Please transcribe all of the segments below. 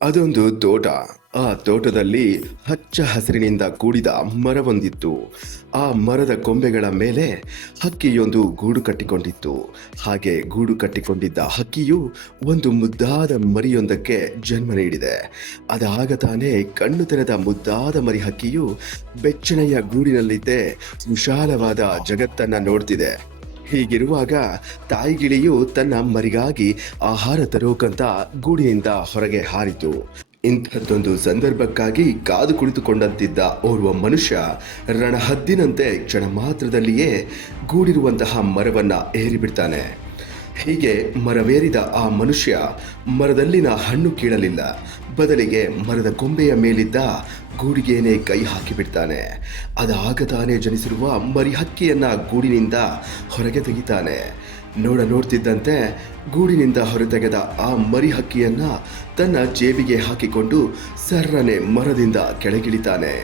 ಅದೊಂದು ತೋಟ. ಆ ತೋಟದಲ್ಲಿ ಹಚ್ಚ ಹಸಿರಿನಿಂದ ಕೂಡಿದ ಮರವೊಂದಿತ್ತು. ಆ ಮರದ ಕೊಂಬೆಗಳ ಮೇಲೆ ಹಕ್ಕಿಯೊಂದು ಗೂಡು ಕಟ್ಟಿಕೊಂಡಿತ್ತು. ಹಾಗೆ ಗೂಡು ಕಟ್ಟಿಕೊಂಡಿದ್ದ ಹಕ್ಕಿಯು ಒಂದು ಮುದ್ದಾದ ಮರಿಯೊಂದಕ್ಕೆ ಜನ್ಮ ನೀಡಿದೆ. ಅದಾಗ ತಾನೇ ಕಣ್ಣು ತೆರೆದ ಮುದ್ದಾದ ಮರಿ ಹಕ್ಕಿಯು ಬೆಚ್ಚನೆಯ ಗೂಡಿನಲ್ಲಿದ್ದೇ ವಿಶಾಲವಾದ ಜಗತ್ತನ್ನ ನೋಡ್ತಿದೆ. ಹೀಗಿರುವಾಗ ತಾಯಿಗಿಳಿಯು ತನ್ನ ಮರಿಗಾಗಿ ಆಹಾರ ತರೋಕಂತ ಗೂಡಿನಿಂದ ಹೊರಗೆ ಹಾರಿತು. ಇಂಥದ್ದೊಂದು ಸಂದರ್ಭಕ್ಕಾಗಿ ಕಾದು ಕುಳಿತುಕೊಂಡಂತಿದ್ದ ಓರ್ವ ಮನುಷ್ಯ ರಣಹದ್ದಿನಂತೆ ಕ್ಷಣ ಮಾತ್ರದಲ್ಲಿಯೇ ಗೂಡಿರುವಂತಹ ಮರವನ್ನ ಏರಿಬಿಡ್ತಾನೆ. ಹೀಗೆ ಮರವೇರಿದ ಆ ಮನುಷ್ಯ ಮರದಲ್ಲಿನ ಹಣ್ಣು ಕೀಳಲಿಲ್ಲ, ಬದಲಿಗೆ ಮರದ ಕೊಂಬೆಯ ಮೇಲಿದ್ದ ಗೂಡಿಗೇನೆ ಕೈ ಹಾಕಿಬಿಡ್ತಾನೆ. ಅದಾಗ ತಾನೇ ಜನಿಸಿರುವ ಮರಿ ಹಕ್ಕಿಯನ್ನ ಗೂಡಿನಿಂದ ಹೊರಗೆ ತೆಗಿತಾನೆ. ನೋಡ್ತಿದ್ದಂತೆ ಗೂಡಿನಿಂದ ಹೊರತೆಗೆದ ಆ ಮರಿ ಹಕ್ಕಿಯನ್ನ ತನ್ನ ಜೇಬಿಗೆ ಹಾಕಿಕೊಂಡು ಸರ್ರನೆ ಮರದಿಂದ ಕೆಳಗಿಳಿತಾನೆ.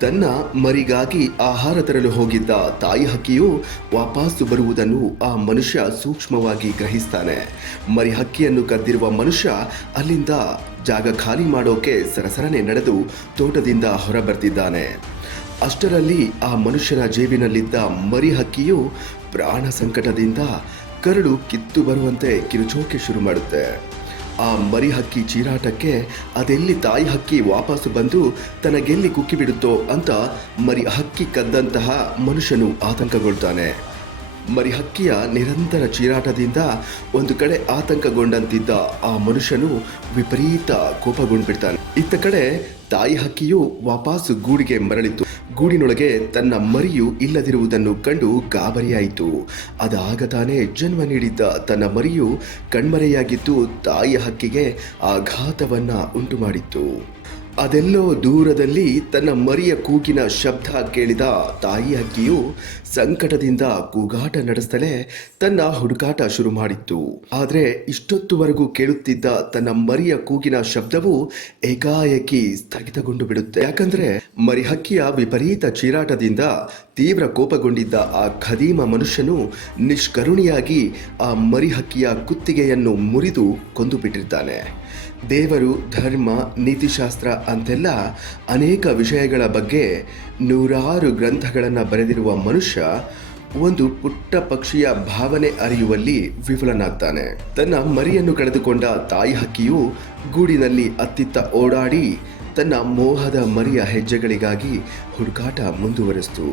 ತನ್ನ ಮರಿಗಾಗಿ ಆಹಾರ ತರಲು ಹೋಗಿದ್ದ ತಾಯಿ ಹಕ್ಕಿಯು ವಾಪಸ್ಸು ಬರುವುದನ್ನು ಆ ಮನುಷ್ಯ ಸೂಕ್ಷ್ಮವಾಗಿ ಗ್ರಹಿಸ್ತಾನೆ. ಮರಿ ಹಕ್ಕಿಯನ್ನು ಕದ್ದಿರುವ ಮನುಷ್ಯ ಅಲ್ಲಿಂದ ಜಾಗ ಖಾಲಿ ಮಾಡೋಕೆ ಸರಸರನೆ ನಡೆದು ತೋಟದಿಂದ ಹೊರ ಬರ್ತಿದ್ದಾನೆ. ಅಷ್ಟರಲ್ಲಿ ಆ ಮನುಷ್ಯನ ಜೇಬಿನಲ್ಲಿದ್ದ ಮರಿ ಹಕ್ಕಿಯು ಪ್ರಾಣ ಸಂಕಟದಿಂದ ಕರಳು ಕಿತ್ತು ಬರುವಂತೆ ಕಿರುಚೋಕೆ ಶುರು ಮಾಡುತ್ತೆ. ಆ ಮರಿ ಹಕ್ಕಿ ಚೀರಾಟಕ್ಕೆ ಅದೆಲ್ಲಿ ತಾಯಿ ಹಕ್ಕಿ ವಾಪಸ್ಸು ಬಂದು ತನಗೆಲ್ಲಿ ಕುಕ್ಕಿಬಿಡುತ್ತೋ ಅಂತ ಮರಿ ಹಕ್ಕಿ ಕದ್ದಂತಹ ಮನುಷ್ಯನು ಆತಂಕಗೊಳ್ತಾನೆ. ಮರಿ ಹಕ್ಕಿಯ ನಿರಂತರ ಚೀರಾಟದಿಂದ ಒಂದು ಕಡೆ ಆತಂಕಗೊಂಡಂತಿದ್ದ ಆ ಮನುಷ್ಯನು ವಿಪರೀತ ಕೋಪಗೊಂಡ್ಬಿಡ್ತಾನೆ. ಇತ್ತ ಕಡೆ ತಾಯಿ ಹಕ್ಕಿಯು ವಾಪಸ್ಸು ಗೂಡಿಗೆ ಮರಳಿತು. ಗೂಡಿನೊಳಗೆ ತನ್ನ ಮರಿಯು ಇಲ್ಲದಿರುವುದನ್ನು ಕಂಡು ಗಾಬರಿಯಾಯಿತು. ಅದಾಗ ತಾನೇ ಜನ್ಮ ನೀಡಿದ್ದ ತನ್ನ ಮರಿಯು ಕಣ್ಮರೆಯಾಗಿದ್ದು ತಾಯಿ ಹಕ್ಕಿಗೆ ಆಘಾತವನ್ನ ಉಂಟು ಮಾಡಿತ್ತು. ಅದೆಲ್ಲೋ ದೂರದಲ್ಲಿ ತನ್ನ ಮರಿಯ ಕೂಗಿನ ಶಬ್ದ ಕೇಳಿದ ತಾಯಿ ಹಕ್ಕಿಯು ಸಂಕಟದಿಂದ ಕೂಗಾಟ ನಡೆಸ್ತಲೇ ತನ್ನ ಹುಡುಕಾಟ ಶುರು ಮಾಡಿತ್ತು. ಆದರೆ ಇಷ್ಟೊತ್ತುವರೆಗೂ ಕೇಳುತ್ತಿದ್ದ ತನ್ನ ಮರಿಯ ಕೂಗಿನ ಶಬ್ದವು ಏಕಾಏಕಿ ಸ್ಥಗಿತಗೊಂಡು ಬಿಡುತ್ತೆ. ಯಾಕಂದ್ರೆ ಮರಿ ಹಕ್ಕಿಯ ವಿಪರೀತ ಚೀರಾಟದಿಂದ ತೀವ್ರ ಕೋಪಗೊಂಡಿದ್ದ ಆ ಖದೀಮ ಮನುಷ್ಯನು ನಿಷ್ಕರುಣಿಯಾಗಿ ಆ ಮರಿ ಹಕ್ಕಿಯ ಕುತ್ತಿಗೆಯನ್ನು ಮುರಿದು ಕೊಂದು ಬಿಟ್ಟಿರ್ತಾನೆ. ದೇವರು, ಧರ್ಮ, ನೀತಿಶಾಸ್ತ್ರ ಅಂತೆಲ್ಲ ಅನೇಕ ವಿಷಯಗಳ ಬಗ್ಗೆ ನೂರಾರು ಗ್ರಂಥಗಳನ್ನು ಬರೆದಿರುವ ಮನುಷ್ಯ ಒಂದು ಪುಟ್ಟ ಪಕ್ಷಿಯ ಭಾವನೆ ಅರಿಯುವಲ್ಲಿ ವಿಫಲನಾಗ್ತಾನೆ. ತನ್ನ ಮರಿಯನ್ನು ಕಳೆದುಕೊಂಡ ತಾಯಿ ಹಕ್ಕಿಯು ಗೂಡಿನಲ್ಲಿ ಅತ್ತಿತ್ತ ಓಡಾಡಿ ತನ್ನ ಮೋಹದ ಮರಿಯ ಹೆಜ್ಜೆಗಳಿಗಾಗಿ ಹುಡುಕಾಟ ಮುಂದುವರೆಸಿತು.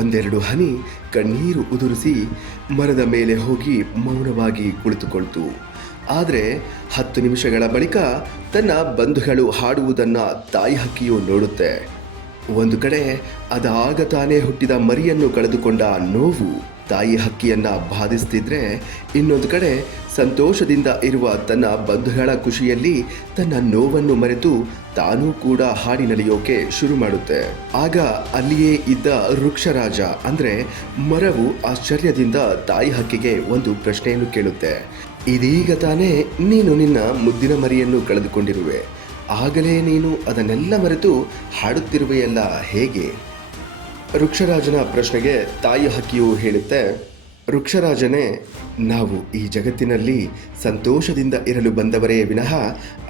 ಒಂದೆರಡು ಹನಿ ಕಣ್ಣೀರು ಉದುರಿಸಿ ಮರದ ಮೇಲೆ ಹೋಗಿ ಮೌನವಾಗಿ ಕುಳಿತುಕೊಳ್ತು. ಆದರೆ 10 ನಿಮಿಷಗಳ ಬಳಿಕ ತನ್ನ ಬಂಧುಗಳು ಹಾಡುವುದನ್ನು ತಾಯಿ ಹಕ್ಕಿಯು ನೋಡುತ್ತೆ. ಒಂದು ಕಡೆ ಅದಾಗ ತಾನೇ ಹುಟ್ಟಿದ ಮರಿಯನ್ನು ಕಳೆದುಕೊಂಡ ನೋವು ತಾಯಿ ಹಕ್ಕಿಯನ್ನ ಬಾಧಿಸ್ತಿದ್ರೆ, ಇನ್ನೊಂದು ಕಡೆ ಸಂತೋಷದಿಂದ ಇರುವ ತನ್ನ ಬಂಧುಗಳ ಖುಷಿಯಲ್ಲಿ ತನ್ನ ನೋವನ್ನು ಮರೆತು ತಾನೂ ಕೂಡ ಹಾಡಿ ನಡೆಯೋಕೆ ಶುರು ಮಾಡುತ್ತೆ. ಆಗ ಅಲ್ಲಿಯೇ ಇದ್ದ ವೃಕ್ಷರಾಜ ಅಂದ್ರೆ ಮರವು ಆಶ್ಚರ್ಯದಿಂದ ತಾಯಿ ಹಕ್ಕಿಗೆ ಒಂದು ಪ್ರಶ್ನೆಯನ್ನು ಕೇಳುತ್ತೆ. ಇದೀಗ ತಾನೇ ನೀನು ನಿನ್ನ ಮುದ್ದಿನ ಮರಿಯನ್ನು ಕಳೆದುಕೊಂಡಿರುವೆ, ಆಗಲೇ ನೀನು ಅದನ್ನೆಲ್ಲ ಮರೆತು ಹಾಡುತ್ತಿರುವೆಯಲ್ಲ, ಹೇಗೆ? ವೃಕ್ಷರಾಜನ ಪ್ರಶ್ನೆಗೆ ತಾಯಿ ಹಕ್ಕಿಯು ಹೇಳುತ್ತೆ, ವೃಕ್ಷರಾಜನೇ, ನಾವು ಈ ಜಗತ್ತಿನಲ್ಲಿ ಸಂತೋಷದಿಂದ ಇರಲು ಬಂದವರೇ ವಿನಃ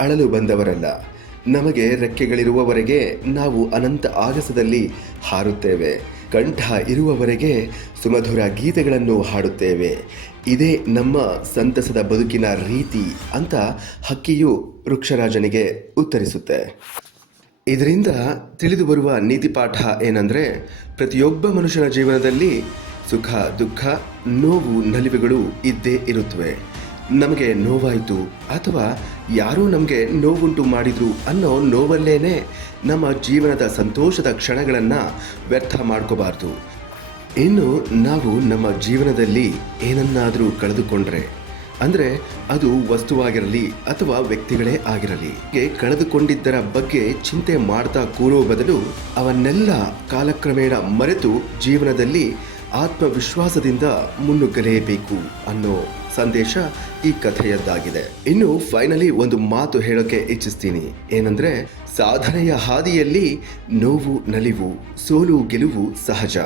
ಅಳಲು ಬಂದವರಲ್ಲ. ನಮಗೆ ರೆಕ್ಕೆಗಳಿರುವವರೆಗೆ ನಾವು ಅನಂತ ಆಗಸದಲ್ಲಿ ಹಾರುತ್ತೇವೆ, ಕಂಠ ಇರುವವರೆಗೆ ಸುಮಧುರ ಗೀತೆಗಳನ್ನು ಹಾಡುತ್ತೇವೆ. ಇದೇ ನಮ್ಮ ಸಂತಸದ ಬದುಕಿನ ರೀತಿ ಅಂತ ಹಕ್ಕಿಯು ವೃಕ್ಷರಾಜನಿಗೆ ಉತ್ತರಿಸುತ್ತೆ. ಇದರಿಂದ ತಿಳಿದು ಬರುವ ನೀತಿ ಪಾಠ ಏನಂದರೆ, ಪ್ರತಿಯೊಬ್ಬ ಮನುಷ್ಯನ ಜೀವನದಲ್ಲಿ ಸುಖ, ದುಃಖ, ನೋವು, ನಲಿವುಗಳು ಇದ್ದೇ ಇರುತ್ತವೆ. ನಮಗೆ ನೋವಾಯಿತು ಅಥವಾ ಯಾರೋ ನಮಗೆ ನೋವುಂಟು ಮಾಡಿದ್ರು ಅನ್ನೋ ನೋವಲ್ಲೇನೆ ನಮ್ಮ ಜೀವನದ ಸಂತೋಷದ ಕ್ಷಣಗಳನ್ನು ವ್ಯರ್ಥ ಮಾಡ್ಕೋಬಾರ್ದು. ಇನ್ನು ನಾವು ನಮ್ಮ ಜೀವನದಲ್ಲಿ ಏನನ್ನಾದರೂ ಕಳೆದುಕೊಂಡ್ರೆ, ಅಂದರೆ ಅದು ವಸ್ತುವಾಗಿರಲಿ ಅಥವಾ ವ್ಯಕ್ತಿಗಳೇ ಆಗಿರಲಿ, ಕಳೆದುಕೊಂಡಿದ್ದರ ಬಗ್ಗೆ ಚಿಂತೆ ಮಾಡ್ತಾ ಕೂರೋ ಬದಲು ಅವನ್ನೆಲ್ಲ ಕಾಲಕ್ರಮೇಣ ಮರೆತು ಜೀವನದಲ್ಲಿ ಆತ್ಮವಿಶ್ವಾಸದಿಂದ ಮುನ್ನುಗ್ಗಲೇಬೇಕು ಅನ್ನೋ ಸಂದೇಶ ಈ ಕಥೆಯದ್ದಾಗಿದೆ. ಇನ್ನು ಫೈನಲಿ ಒಂದು ಮಾತು ಹೇಳೋಕೆ ಇಚ್ಛಿಸ್ತೀನಿ. ಏನಂದ್ರೆ, ಸಾಧನೆಯ ಹಾದಿಯಲ್ಲಿ ನೋವು ನಲಿವು ಸೋಲು ಗೆಲುವು ಸಹಜ.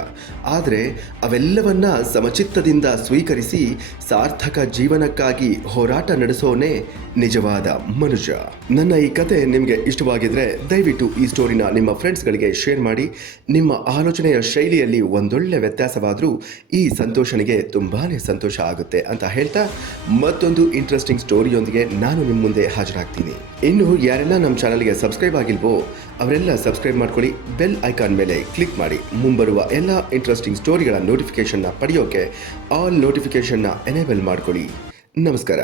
ಆದರೆ ಅವೆಲ್ಲವನ್ನ ಸಮಚಿತ್ತದಿಂದ ಸ್ವೀಕರಿಸಿ ಸಾರ್ಥಕ ಜೀವನಕ್ಕಾಗಿ ಹೋರಾಟ ನಡೆಸೋನೇ ನಿಜವಾದ ಮನುಷ್ಯ. ನನ್ನ ಈ ಕತೆ ನಿಮಗೆ ಇಷ್ಟವಾಗಿದ್ರೆ ದಯವಿಟ್ಟು ಈ ಸ್ಟೋರಿನ ನಿಮ್ಮ ಫ್ರೆಂಡ್ಸ್ಗಳಿಗೆ ಶೇರ್ ಮಾಡಿ. ನಿಮ್ಮ ಆಲೋಚನೆಯ ಶೈಲಿಯಲ್ಲಿ ಒಂದೊಳ್ಳೆ ವ್ಯತ್ಯಾಸವಾದರೂ ಈ ಸಂತೋಷನಿಗೆ ತುಂಬಾನೇ ಸಂತೋಷ ಆಗುತ್ತೆ ಅಂತ ಹೇಳ್ತಾ ಮತ್ತೊಂದು ಇಂಟ್ರೆಸ್ಟಿಂಗ್ ಸ್ಟೋರಿಯೊಂದಿಗೆ ನಾನು ನಿಮ್ಮ ಮುಂದೆ ಹಾಜರಾಗ್ತೀನಿ. ಇನ್ನು ಯಾರೆಲ್ಲ ನಮ್ಮ ಚಾನಲ್ಗೆ ಸಬ್ಸ್ಕ್ರೈಬ್ ಆಗಿಲ್ವೋ ಅವರೆಲ್ಲ ಸಬ್ಸ್ಕ್ರೈಬ್ ಮಾಡ್ಕೊಳ್ಳಿ. ಬೆಲ್ ಐಕಾನ್ ಮೇಲೆ ಕ್ಲಿಕ್ ಮಾಡಿ. ಮುಂಬರುವ ಎಲ್ಲ ಇಂಟ್ರೆಸ್ಟಿಂಗ್ ಸ್ಟೋರಿಗಳ ನೋಟಿಫಿಕೇಶನ್ನ ಪಡೆಯೋಕೆ ಆಲ್ ನೋಟಿಫಿಕೇಶನ್ನ ಎನೇಬಲ್ ಮಾಡ್ಕೊಳ್ಳಿ. ನಮಸ್ಕಾರ.